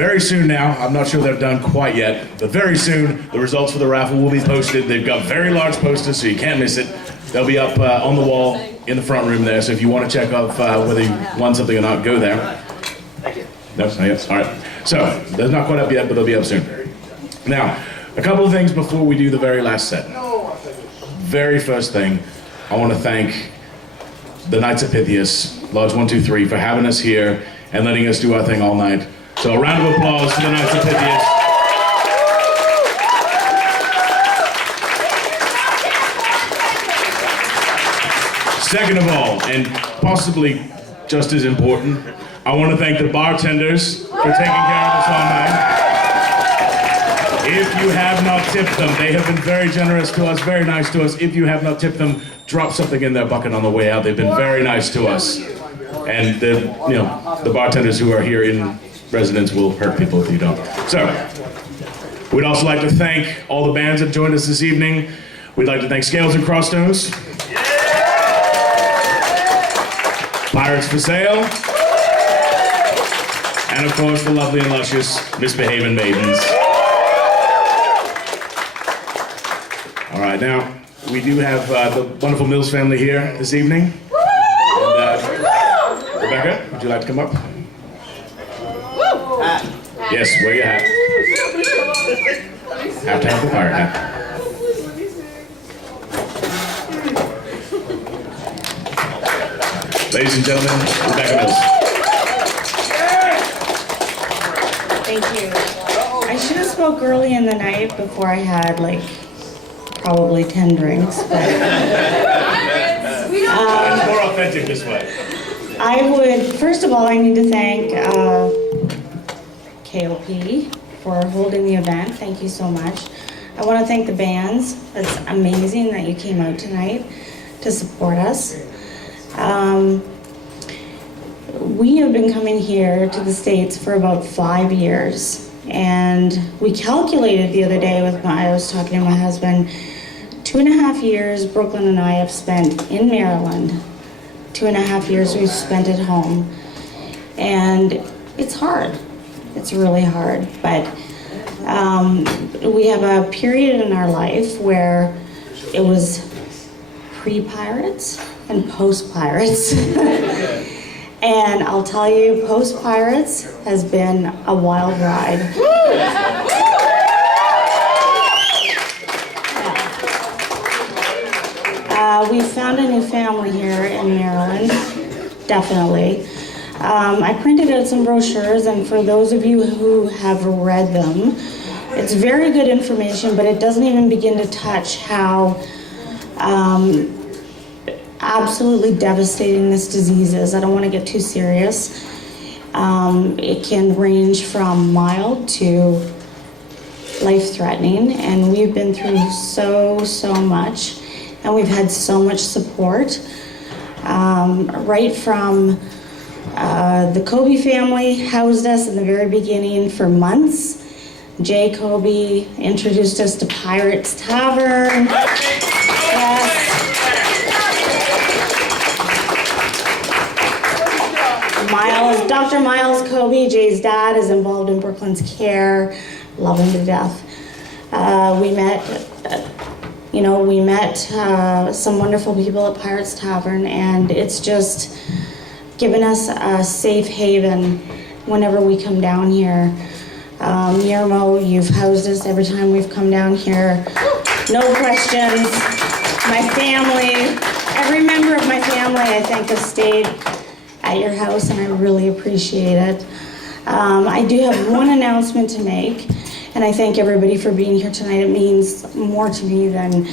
very soon now, I'm not sure they're done quite yet, but very soon the results for the raffle will be posted. They've got very large posters, so you can't miss it. They'll be up on the wall in the front room there, so if you want to check out whether you won something or not, go there. Thank you. No, not yet. All right. So, they're not quite up yet, but they'll be up soon. Now, a couple of things before we do the very last set. Very first thing, I want to thank the Knights of Pythias, Lodge 123, for having us here and letting us do our thing all night. So a round of applause for the Knights of Pythias. Second of all, and possibly just as important, I want to thank the bartenders for taking care of us all night. If you have not tipped them, they have been very generous to us, very nice to us. If you have not tipped them, drop something in their bucket on the way out. They've been very nice to us. And the bartenders who are here in residence will hurt people if you don't. So, we'd also like to thank all the bands that joined us this evening. We'd like to thank Scales and Crossstones, Pirates for Sale, and of course the lovely and luscious Misbehaving Maidens. All right, now we do have the wonderful Mills family here this evening. And, Rebecca, would you like to come up? Yes, wear your hat. Have to have the pirate hat. Ladies and gentlemen, Rebecca Mills. Thank you. I should have spoke early in the night before I had like probably 10 drinks, but It's more authentic this way. first of all, I need to thank KOP for holding the event. Thank you so much. I want to thank the bands. It's amazing that you came out tonight to support us. We have been coming here to the States for about 5 years, and we calculated the other day I was talking to my husband, 2.5 years Brooklyn and I have spent in Maryland, 2.5 years we've spent at home, and it's hard. It's really hard, but we have a period in our life where it was pre-pirates and post-pirates. And I'll tell you, post-pirates has been a wild ride. We found a new family here in Maryland, definitely. I printed out some brochures, and for those of you who have read them, it's very good information, but it doesn't even begin to touch how absolutely devastating this disease is. I don't want to get too serious. It can range from mild to life-threatening, and we've been through so much, and we've had so much support. Right from the Kobe family housed us in the very beginning for months. Jay Kobe introduced us to Pirates Tavern. Yes. Dr. Miles Kobe, Jay's dad, is involved in Brooklyn's care. Love him to death. We met some wonderful people at Pirates Tavern, and it's just given us a safe haven whenever we come down here. Mirmo, you've housed us every time we've come down here. No questions. My family, every member of my family, I think, has stayed at your house, and I really appreciate it. I do have one announcement to make, and I thank everybody for being here tonight. It means more to me than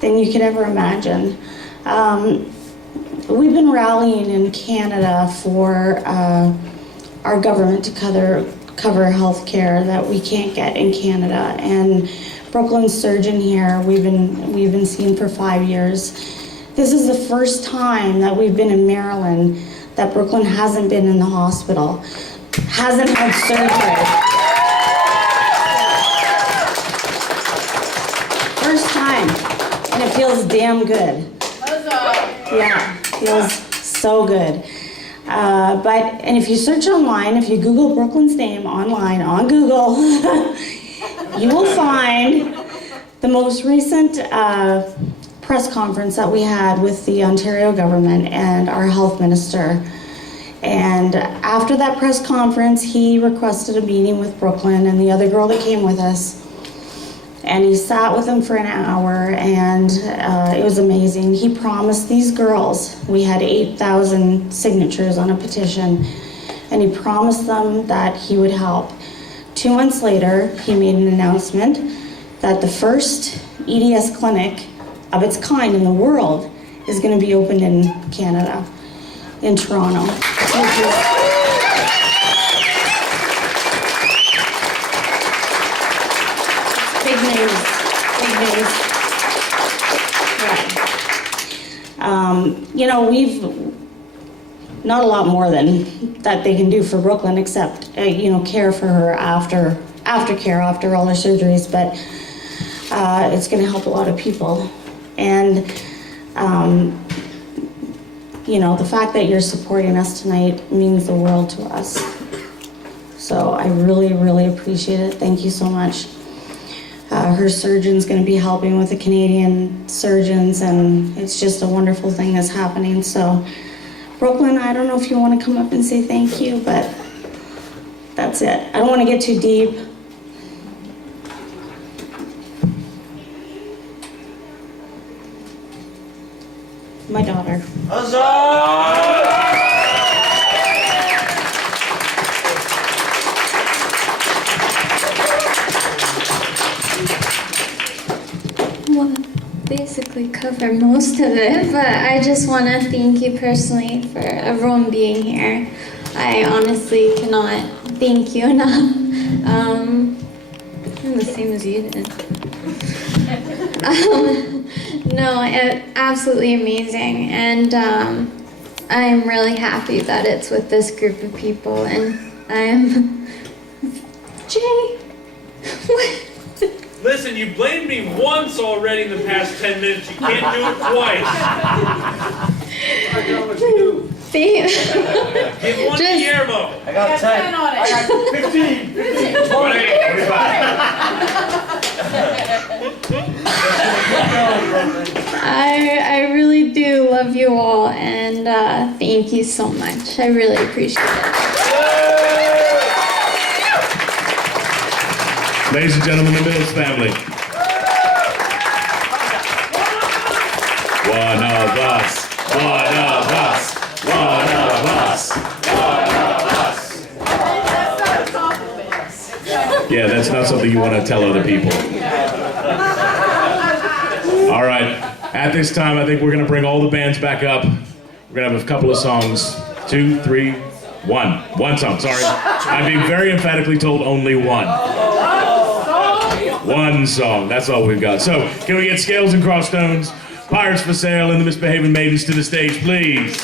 you could ever imagine. We've been rallying in Canada for our government to cover health care that we can't get in Canada, and Brooklyn's surgeon here, we've been seeing for 5 years. This is the first time that we've been in Maryland that Brooklyn hasn't been in the hospital, hasn't had surgery. First time, and it feels damn good. Yeah, feels so good. And if you search online, if you Google Brooklyn's name online on Google, you will find the most recent press conference that we had with the Ontario government and our health minister. And after that press conference, he requested a meeting with Brooklyn and the other girl that came with us. And he sat with them for an hour, and it was amazing. He promised these girls, we had 8,000 signatures on a petition, and he promised them that he would help. 2 months later, he made an announcement that the first EDS clinic of its kind in the world is going to be opened in Canada, in Toronto. Which is big news, big news. Yeah. We've not a lot more than that they can do for Brooklyn, except care for her after all her surgeries. But it's going to help a lot of people, and the fact that you're supporting us tonight means the world to us. So I really, really appreciate it. Thank you so much. Her surgeon's going to be helping with the Canadian surgeons, and it's just a wonderful thing that's happening. So, Brooklyn, I don't know if you want to come up and say thank you, but that's it. I don't want to get too deep. My daughter. Well, basically covered most of it, but I just want to thank you personally for everyone being here. I honestly cannot thank you enough. I'm the same as you did. No, absolutely amazing, and I'm really happy that it's with this group of people, and I'm... Jay, what? Listen, you blamed me once already in the past 10 minutes. You can't do it twice. I know what you do. See? Give one to Guillermo. I got 10 on it. I got 15. 20. 25. I really do love you all, and thank you so much. I really appreciate it. Ladies and gentlemen, the Mills family. One of us, one of us, one of us, one of us. Yeah, that's not something you want to tell other people. All right, at this time, I think we're going to bring all the bands back up. We're going to have a couple of songs. 2, 3, 1. One song, sorry. I'm being very emphatically told only one. One song, that's all we've got. So, can we get Scales and Crossstones, Pirates for Sale, and the Misbehaving Maidens to the stage, please?